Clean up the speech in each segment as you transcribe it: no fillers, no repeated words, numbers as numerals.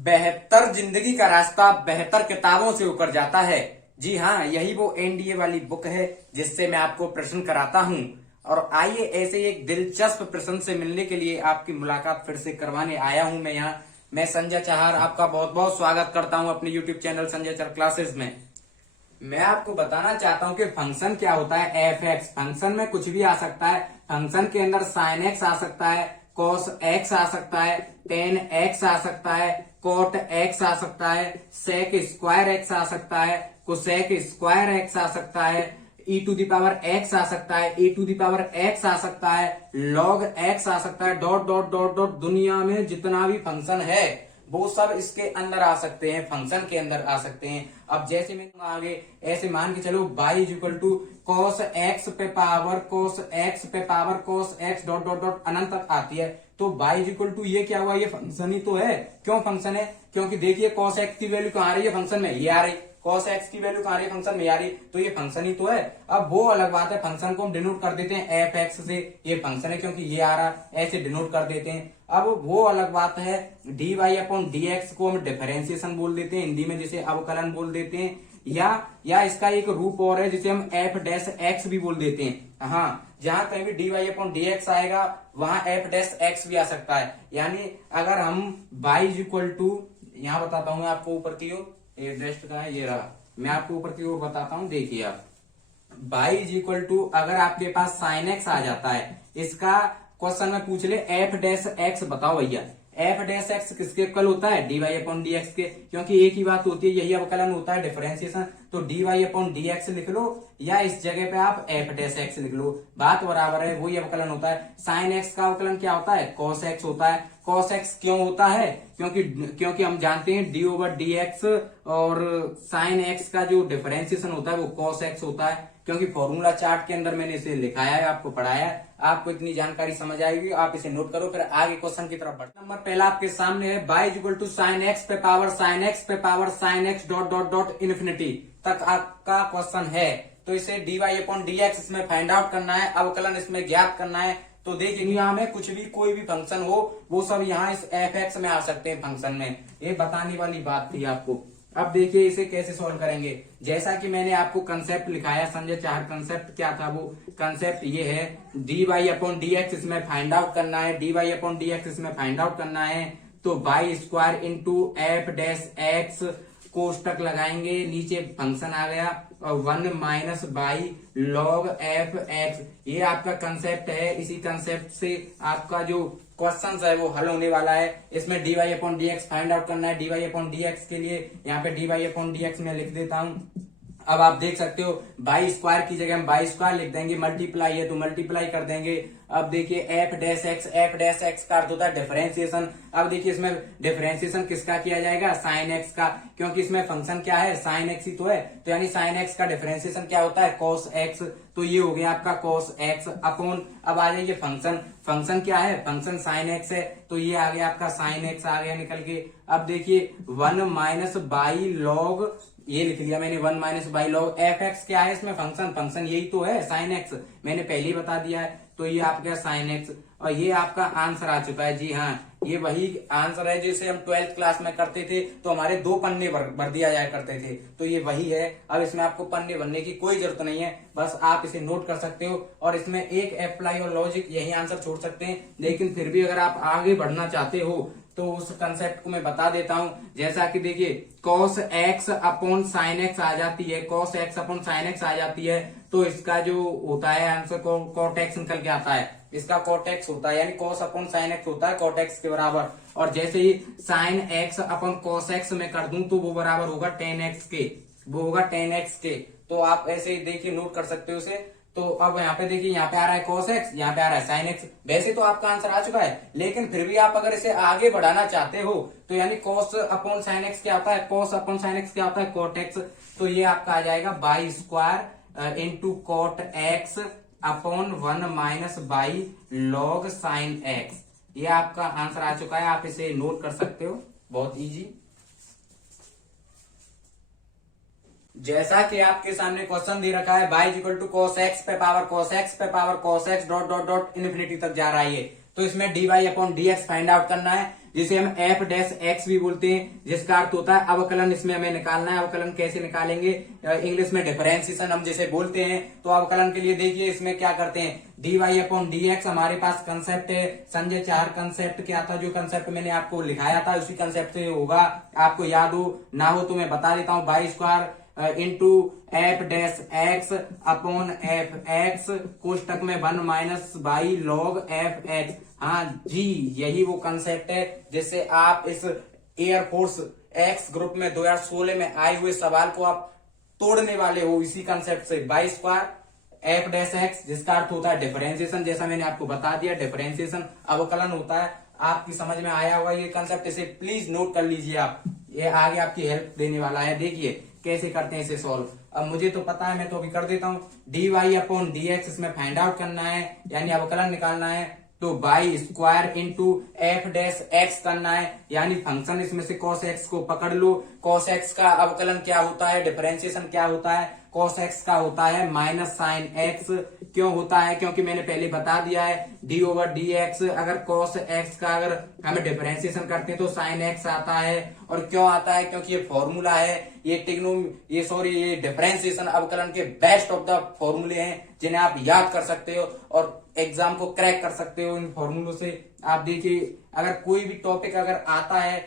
बेहतर जिंदगी का रास्ता बेहतर किताबों से होकर जाता है। जी हाँ, यही वो एनडीए वाली बुक है जिससे मैं आपको प्रश्न कराता हूँ। और आइए ऐसे एक दिलचस्प प्रश्न से मिलने के लिए आपकी मुलाकात फिर से करवाने आया हूँ मैं यहाँ। मैं संजय चाहर आपका बहुत बहुत स्वागत करता हूँ अपने YouTube channel Sanjay Chahar classes में। मैं आपको बताना चाहता हूँ कि फंक्शन क्या होता है। एफ एक्स फंक्शन में कुछ भी आ सकता है। फंक्शन के अंदर साइन एक्स आ सकता है, कॉस एक्स आ सकता है, टेन एक्स आ सकता है, कोट एक्स आ सकता है, सेक स्क्वायर एक्स आ सकता है, कोसेक स्क्वायर एक्स आ सकता है, ई टू दी पावर एक्स आ सकता है, ए टू दी पावर एक्स आ सकता है, लॉग एक्स आ सकता है, डॉट डॉट डॉट डॉट। दुनिया में जितना भी फंक्शन है वो सब इसके अंदर आ सकते हैं, फंक्शन के अंदर आ सकते हैं। अब जैसे मैं आगे ऐसे मान के चलो y is equal to cos x पे पावर कॉस एक्स पे power cos x dot dot dot अनंत तक आती है। तो y इज इक्वल टू ये क्या हुआ, ये फंक्शन ही तो है। क्यों फंक्शन है? क्योंकि देखिए कॉस एक्स की वैल्यू कहाँ आ रही है फंक्शन में, ये आ रही। कॉस एक्स की वैल्यू कहाँ आ रही है फंक्शन में आ रही, तो ये फंक्शन ही तो है। अब वो अलग बात है, फंक्शन को हम डिनोट कर देते हैं एफ एक्स से, ये फंक्शन है क्योंकि ये आ रहा, ऐसे डिनोट कर देते हैं। अब वो अलग बात है, d y upon d x को हम डिफरेंशिएशन बोल देते हैं हिंदी में, जिसे अवकलन बोल देते हैं। या इसका एक रूप और है जिसे हम एफ डैश एक्स भी बोल देते हैं। हाँ, जहां कहीं भी d y upon d x आएगा वहां एफ डैश एक्स भी आ सकता है। यानी अगर हम वाई इज इक्वल टू, यहाँ बताता हूं मैं आपको ऊपर की ओर, ये ड्रेस्ट का है, ये रहा, मैं आपको ऊपर की ओर बताता हूं। देखिए आप y इज इक्वल टू, अगर आपके पास साइन एक्स आ जाता है, इसका क्वेश्चन में पूछ ले एफ डैश एक्स बताओ भैया, एफ डैश एक्स किसके इक्वल होता है, d y upon d x के। क्योंकि एक ही बात होती है, यही अवकलन होता है, डिफरेंशिएशन। तो d y upon d x लिख लो या इस जगह पे आप एफ डैश एक्स लिख लो, बात बराबर है, वही अवकलन होता है। साइन एक्स का अवकलन क्या होता है, कॉस एक्स होता है। कॉस एक्स क्यों होता है? क्योंकि हम जानते हैं डी ओवर डी एक्स और साइन एक्स का जो डिफरेंशिएशन होता है वो कॉस एक्स होता है। क्योंकि फॉर्मूला चार्ट के अंदर मैंने इसे लिखाया है, आपको पढ़ाया है, आपको इतनी जानकारी समझ आएगी, आप इसे नोट करो। फिर आगे क्वेश्चन की तरफ बढ़ते। नंबर पहला आपके सामने है, y equal to sine x पे पावर साइन एक्स पे power sine x dot dot dot infinity तक आपका क्वेश्चन है। तो इसे d y upon d x इसमें फाइंड आउट करना है, अवकलन इसमें ज्ञात करना है। तो देखिए यहाँ में कुछ भी कोई भी फंक्शन हो वो सब यहाँ इस एफ एक्स में आ सकते हैं फंक्शन में, ये बताने वाली बात थी आपको। अब देखिए इसे कैसे सॉल्व करेंगे। जैसा कि मैंने आपको कंसेप्ट लिखाया संजय चाहर, कंसेप्ट क्या था, वो कंसेप्ट ये है, d y upon d x इसमें फाइंड आउट करना है, d y upon d x इसमें फाइंड आउट करना है। तो y square into f dash x कोष्टक लगाएंगे, नीचे फंक्शन आ गया और 1 minus by log f x, ये आपका कंसेप्ट है। इसी कंसेप्ट से आपका जो क्वेश्चन है वो हल होने वाला है। इसमें d y upon d x find out करना है। D y upon d x के लिए यहाँ पे d y upon d x में लिख देता हूँ। अब आप देख सकते हो बाई स्क्वायर की जगह हम बाई स्क्वायर लिख देंगे, मल्टीप्लाई है तो मल्टीप्लाई कर देंगे। अब देखिए एफ डैश एक्स का अर्थ होता है डिफरेंशिएशन। अब देखिए इसमें डिफरेंशिएशन किसका किया जाएगा, साइन एक्स का, क्योंकि इसमें फंक्शन क्या है, साइन एक्स ही तो है। तो यानी साइन एक्स का डिफरेंशिएशन क्या होता है, कॉस एक्स। तो ये हो गया आपका कॉस एक्स अपॉन, अब आ जाइए फंक्शन क्या है, फंक्शन साइन एक्स है, तो ये आ गया आपका साइन एक्स आ गया निकल के। अब देखिए 1 माइनस बाई लॉग, ये लिख लिया मैंने 1 minus by log f x क्या है इसमें, फंक्शन यही तो है साइन एक्स, मैंने पहले ही बता दिया है। तो ये आपका साइन एक्स, और ये आपका आंसर आ चुका है। जी हाँ, ये वही आंसर है जिसे हम 12th क्लास में करते थे, तो हमारे 2 पन्ने भर दिया जाया करते थे। तो ये वही है। अब इसमें आपको पन्ने भरने की कोई जरूरत नहीं है, बस आप इसे नोट कर सकते हो और इसमें एक अप्लाई और लॉजिक यही आंसर छोड़ सकते हैं। लेकिन फिर भी अगर आप आगे बढ़ना चाहते हो तो उस कंसेप्ट को मैं बता देता हूं। जैसा कि देखिए cos x upon sine x आ जाती है, cos x upon sine x आ जाती है, तो इसका जो होता है आंसर को cot x निकल के आता है, इसका cot x होता है, यानी cos अपॉन साइन एक्स होता है cot x के बराबर। और जैसे ही sine x upon cos x में कर दूं तो वो बराबर होगा tan x के, वो होगा tan x के। तो आप ऐसे ही देखिए नोट कर सकते हो उसे। तो अब यहाँ पे देखिए, यहाँ पे आ रहा है cos x, यहाँ पे आ रहा है sin x। वैसे तो आपका आंसर आ चुका है, लेकिन फिर भी आप अगर इसे आगे बढ़ाना चाहते हो तो यानी cos अपॉन sin x क्या होता है, cos अपॉन sin x क्या होता है, cot x। तो ये आपका आ जाएगा by square into cot x upon 1 minus by log sign x। ये आपका आंसर आ चुका है, आप इसे नोट कर सकते हो, बहुत इजी। जैसा कि आपके सामने क्वेश्चन दे रखा है, y equal to cos x पे पावर कॉस एक्स पे power cos x dot dot dot infinity तक जा रहा है ये। तो इसमें dy upon dx find out करना है। जिसे हम एफ डैश एक्स भी बोलते हैं, जिसका अर्थ होता है अवकलन। इसमें हमें निकालना है। अवकलन कैसे निकालेंगे? इंग्लिश में डिफरेंशिएशन हम जिसे बोलते हैं। तो अवकलन के लिए देखिए इसमें क्या करते हैं, dy अपॉन dx हमारे पास कंसेप्ट है। संजय चार कंसेप्ट क्या था, जो कंसेप्ट मैंने आपको लिखाया था उसी कंसेप्ट से होगा। आपको याद हो ना हो तो मैं बता देता हूँ। By square into f dash x upon f x कोष्टक में 1 minus by log f x. हाँ जी, यही वो कंसेप्ट है जिससे आप इस एयरफोर्स एक्स ग्रुप में 2016 में आए हुए सवाल को आप तोड़ने वाले हो इसी कंसेप्ट से। By square F dash x जिसका अर्थ होता है डिफरेंशिएशन, जैसा मैंने आपको बता दिया डिफरेंशिएशन अवकलन होता है। आपकी समझ में आया होगा ये कंसेप्ट, इसे प्लीज नोट कर लीजिए आप, ये आगे आपकी हेल्प देने वाला है। देखिए कैसे करते हैं इसे सॉल्व। अब मुझे तो पता है, मैं तो अभी कर देता हूँ। dy अपॉन dx इसमें फाइंड आउट करना है, यानी अवकलन निकालना है। तो by square into f dash x करना है, यानी फंक्शन इसमें से cos x को पकड़ लो। cos x का अवकलन क्या होता है, डिफरेंशिएशन क्या होता है? cos x का होता है माइनस साइन x। क्यों होता है? क्योंकि मैंने पहले बता दिया है d ओवर डी एक्स। अगर cos x का अगर हमें डिफरेंशिएशन करते हैं तो साइन x आता है। और क्यों आता है? क्योंकि ये फॉर्मूला है, ये डिफरेंशिएशन अवकलन के बेस्ट ऑफ द फॉर्मूले हैं जिन्हें आप याद कर सकते हो और एग्जाम को क्रैक कर सकते हो इन फॉर्मूलों से। आप देखिए अगर कोई भी टॉपिक अगर आता है,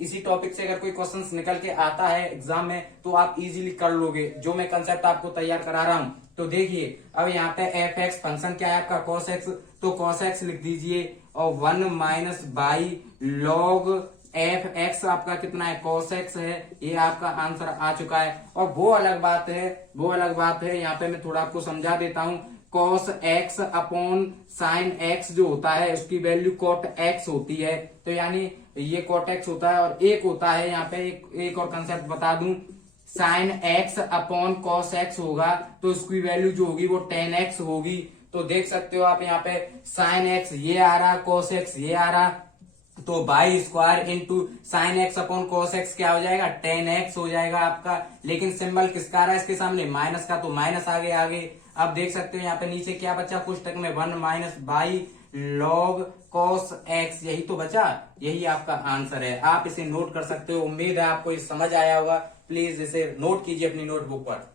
इसी टॉपिक से अगर कोई क्वेश्चंस निकल के आता है एग्जाम में, तो आप इजीली कर लोगे जो मैं कंसेप्ट आपको तैयार करा रहा हूं। तो देखिए अब यहाँ पे एफ एक्स फंक्शन क्या है आपका cos x, तो cos x लिख दीजिए और 1 minus by log f x आपका कितना है, cos x है। ये आपका आंसर आ चुका है। और वो अलग बात है, यहाँ पे मैं थोड़ा आपको समझा देता हूँ। cos x upon sign x जो होता है उसकी वैल्यू cot x होती है। तो यानी ये cot x होता है। और एक होता है यहाँ पे एक और कंसेप्ट बता दूं, sine x upon cos x होगा तो उसकी वैल्यू जो होगी वो tan x होगी। तो देख सकते हो आप यहाँ पे साइन x ये आ रहा, cos x ये आ रहा, तो by square into sine x upon cos x क्या हो जाएगा, tan x हो जाएगा आपका। लेकिन सिंबल किसका आ रहा है इसके सामने, माइनस का, तो माइनस आगे। अब देख सकते हो यहाँ पे नीचे क्या बचा कोष्टक में, 1 minus by log cos x, यही तो बचा, यही आपका आंसर है। आप इसे नोट कर सकते हो। उम्मीद है आपको ये समझ आया होगा। प्लीज इसे नोट कीजिए अपनी नोटबुक पर।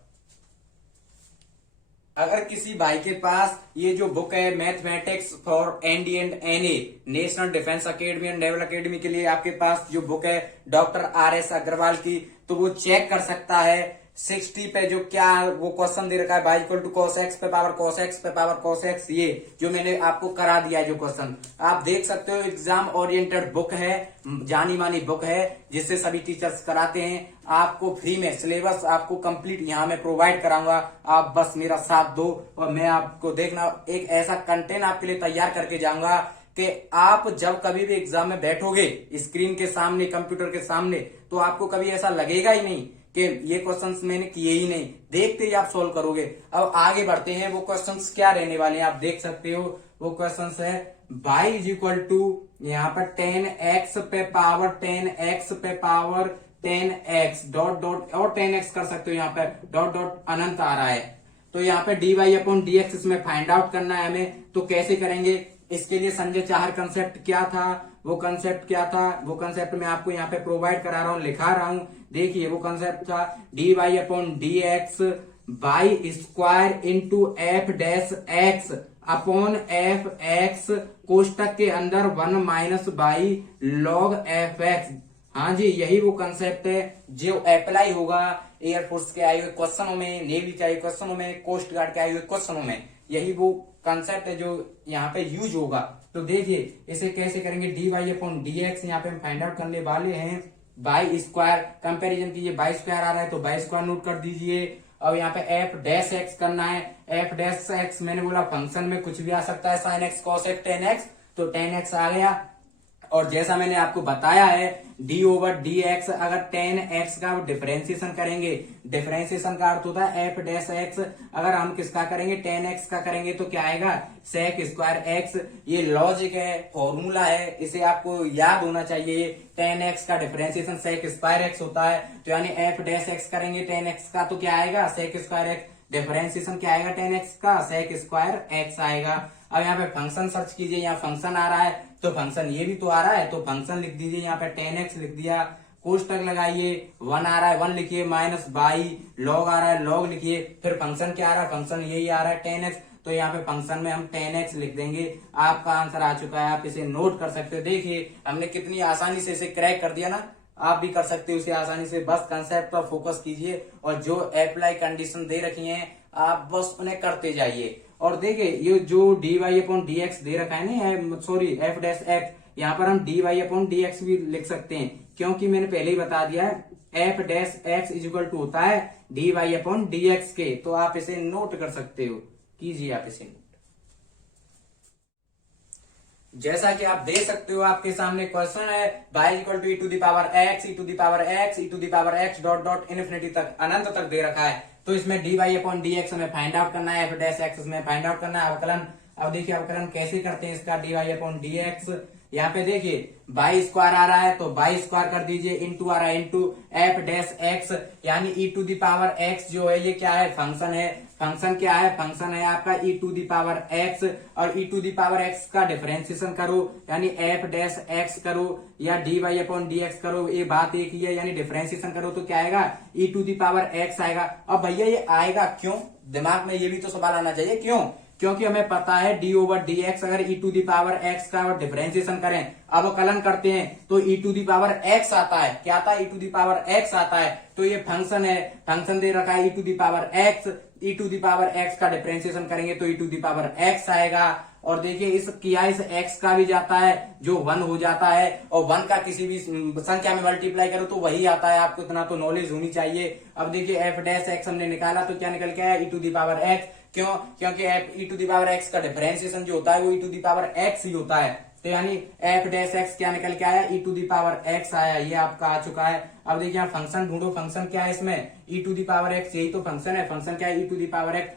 अगर किसी भाई के पास ये जो बुक है mathematics for ND and NA, national defence academy and naval academy के लिए आपके पास जो बुक है डॉक्टर RS अग्रवाल की, तो वो चेक कर सकता है 60 पे जो क्या वो क्वेश्चन दे रखा है, y equal to cos x पे पावर cos x पे पावर cos x, ये जो मैंने आपको करा दिया है जो क्वेश्चन आप देख सकते हो। एग्जाम ओरिएंटेड बुक है, जानी मानी बुक है जिससे सभी टीचर्स कराते हैं। आपको फ्री में सिलेबस आपको कंप्लीट यहाँ में प्रोवाइड कराऊंगा, आप बस मेरा साथ दो और मैं आपको देखना एक ऐसा कंटेंट आपके लिए तैयार करके जाऊंगा कि आप जब कभी भी एग्जाम में बैठोगे स्क्रीन के सामने, कंप्यूटर के सामने, तो आपको कभी ऐसा लगेगा ही नहीं कि ये क्वेश्चंस मैंने किए ही नहीं, देखते ही आप सोल्व करोगे। अब आगे बढ़ते हैं, वो क्वेश्चंस क्या रहने वाले हैं आप देख सकते हो। वो क्वेश्चंस है y इज इक्वल टू यहाँ पर 10x पे पावर 10x पे पावर 10x डॉट डॉट और 10x कर सकते हो, यहाँ पे डॉट डॉट अनंत आ रहा है। तो यहाँ पे dy अपॉन dx इसमें फाइंड आउट करना है हमें। तो कैसे करेंगे, इसके लिए संजय चाहर कंसेप्ट क्या था, वो कंसेप्ट मैं आपको यहाँ पे प्रोवाइड करा रहा हूँ, लिखा रहा हूँ। देखिए वो कंसेप्ट था dy upon dx by square into f dash x upon f x कोष्टक के अंदर 1 minus by log f x. हाँ जी, यही वो कंसेप्ट है जो अप्लाई होगा एयरफोर्स के आए हुए क्वेश्चनों में, नेवी के आए हुए क्वेश्चनों में, कोस्ट गार्ड के आए हुए क्वेश्चनों में। यही वो कंसेप्ट है जो यहाँ पे यूज होगा। तो देखिए इसे कैसे करेंगे, dy अपॉन dx यहाँ पे हम फाइंड आउट करने वाले हैं। बाई स्क्वायर कंपेरिजन कीजिए, बाई स्क्वायर आ रहा है तो बाई स्क्वायर नोट कर दीजिए। अब यहाँ पे एफ डैश एक्स करना है। एफ डैश एक्स मैंने बोला फंक्शन में कुछ भी आ सकता है, sine x cos x tan x, तो tan x आ गया। और जैसा मैंने आपको बताया है d ओवर डी एक्स, अगर tan x का डिफरेंशिएशन करेंगे, डिफरेंशिएशन का अर्थ होता है एफ डैश एक्स, अगर हम किसका करेंगे tan x का करेंगे तो क्या आएगा sec स्क्वायर x। ये लॉजिक है, फॉर्मूला है, इसे आपको याद होना चाहिए। tan x का डिफरेंशिएशन sec स्क्वायर x होता है, तो यानी एफ डैश एक्स करेंगे tan x का तो क्या आएगा sec स्क्वायर x। डिफरेंशिएशन क्या आएगा tan x का sec स्क्वायर x आएगा। अब यहाँ पे फंक्शन सर्च कीजिए, यहाँ फंक्शन आ रहा है तो फंक्शन ये भी तो आ रहा है, तो फंक्शन लिख दीजिए यहाँ पे 10x लिख दिया, कोष्टक लगाइए, 1 आ रहा है 1 लिखिए, माइनस बाई लॉग आ रहा है लॉग लिखिए, फिर फंक्शन क्या आ रहा है, फंक्शन यही आ रहा है 10x, तो यहाँ पे फंक्शन में हम 10x लिख देंगे। आपका आंसर आ चुका है, आप इसे नोट कर सकते हो। देखिए हमने कितनी आसानी से इसे क्रैक कर दिया ना, आप भी कर सकते हो इसे आसानी से। बस कंसेप्ट पर फोकस कीजिए और जो अप्लाई कंडीशन दे रखी है आप बस उन्हें करते जाइए। और देखिए ये जो dy/dx दे रखा है ना, सॉरी f-x, यहाँ पर हम dy/dx भी लिख सकते हैं, क्योंकि मैंने पहले ही बता दिया है f-x इक्वल टू होता है dy/dx के। तो आप इसे नोट कर सकते हो, कीजिए आप इसे नोट। जैसा कि आप देख सकते हो आपके सामने क्वेश्चन है y equal to e⁻x e⁻x dot dot infinity तक, अनंत तक दे रखा है। तो इसमें dy/dx हमें फाइंड आउट करना है, f-x में फाइंड आउट करना है अवकलन। अब देखिए अवकलन कैसे करते हैं इसका, dy/dx, यहाँ पे देखिए बाई स्क्वायर आ रहा है तो बाई स्क्वायर कर दीजिए, इंटू आ रहा है इंटू f-x, यानी e⁻x जो है ये क्या है, फंक्शन है। फंक्शन क्या है, फंक्शन है आपका e⁻x, और e⁻x का डिफरेंशिएशन करो यानी f-x करो या dy/dx करो, ये बात एक ही है, यानी डिफरेंशिएशन करो तो क्या आएगा, e⁻x आएगा। अब भैया ये आएगा क्यों, दिमाग में ये भी तो सवाल आना चाहिए, क्यों, क्योंकि हमें पता है d/dx अगर e⁻x का और डिफरेंशिएशन करें, अवकलन करते हैं तो e⁻x आता है, क्या आता है, e⁻x आता है। तो ये फंक्शन है, फंक्शन दे रखा है e⁻x का डिफरेंशिएशन करेंगे तो e⁻x आएगा। और देखिए इस x का भी जाता है जो 1 हो जाता है, और 1 का किसी भी संख्या में मल्टीप्लाई करो तो वही आता है, आपको इतना तो नॉलेज होनी चाहिए। अब देखिए f-x हमने निकाला तो क्या निकल के आया, e⁻x, क्यों, क्योंकि e⁻x का डिफरेंशिएशन जो होता है वो e⁻x ही होता है, तो यानी f-x क्या निकल के आया, e⁻x आया, ये आपका आ चुका है। अब देखिए यहाँ फंक्शन ढूंढो, फंक्शन क्या है इसमें, e⁻x, यही तो फंक्शन है, फंक्शन क्या है e⁻x,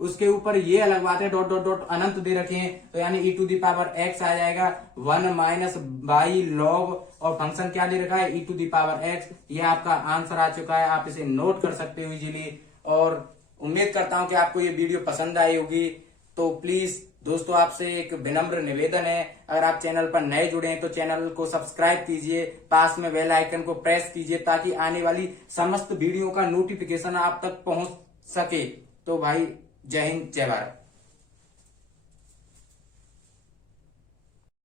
उसके ऊपर ये अलग बात है डॉट डॉट डॉट अनंत दे रखे हैं, तो यानी e⁻x आ जाएगा 1 माइनस बाई लॉग, और फंक्शन क्या दे रखा है e⁻x, ये आपका आंसर आ चुका है, आप इसे नोट कर सकते हो इजीली। और उम्मीद करता हूं कि आपको ये वीडियो पसंद आई होगी। तो प्लीज दोस्तों आपसे एक विनम्र निवेदन है, अगर आप चैनल पर नए जुड़े हैं तो चैनल को सब्सक्राइब कीजिए, पास में बेल आइकन को प्रेस कीजिए ताकि आने वाली समस्त वीडियो का नोटिफिकेशन आप तक पहुंच सके। तो भाई जय हिंद, जय भारत।